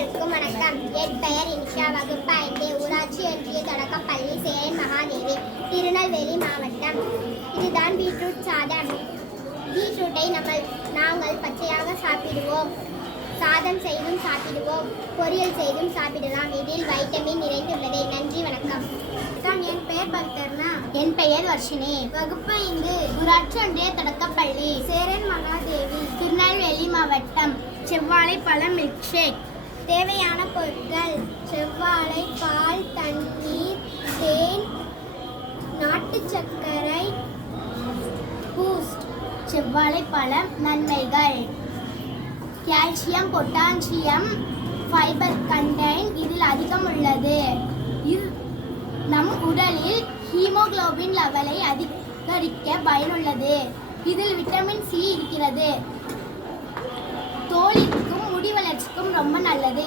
அனைவருக்கும் வணக்கம். என் பெயர் இனிஷா. வகுப்பு 5 ஊராட்சி ஒன்றிய தொடக்கப்பள்ளி சேரன் மகாதேவி, திருநெல்வேலி மாவட்டம். இதுதான் பீட்ரூட் சாதம். பீட்ரூட்டை நாங்கள் பச்சையாக சாப்பிடுவோம், சாதம் செய்தும் சாப்பிடுவோம், பொரியல் செய்தும் சாப்பிடலாம். இதில் வைட்டமின் நிறைந்துள்ளது. நன்றி, வணக்கம். என் பெயர் பக்தர்னா. என் பெயர் வர்ஷினி. வகுப்பு 5 ஊராட்சி ஒன்றிய தொடக்கப்பள்ளி சேரன் மகாதேவி, திருநெல்வேலி மாவட்டம். செவ்வாழை பழம் மில்க் ஷேக். தேவையான பொருட்கள்: செவ்வாழை, பால், தண்ணீர், தேன், நாட்டு சர்க்கரை, பூஸ்ட். செவ்வாழை பழம். நன்மைகள்: கால்சியம், பொட்டாசியம், ஃபைபர் கண்டெய்ன் இதில் அதிகம் உள்ளது. நம் உடலில் ஹீமோகுளோபின் லெவலை அதிகரிக்க பயனுள்ளது. இதில் விட்டமின் சி இருக்கிறது. தோலிற்கும் முடி வளர்ச்சிக்கும் ரொம்ப நல்லது.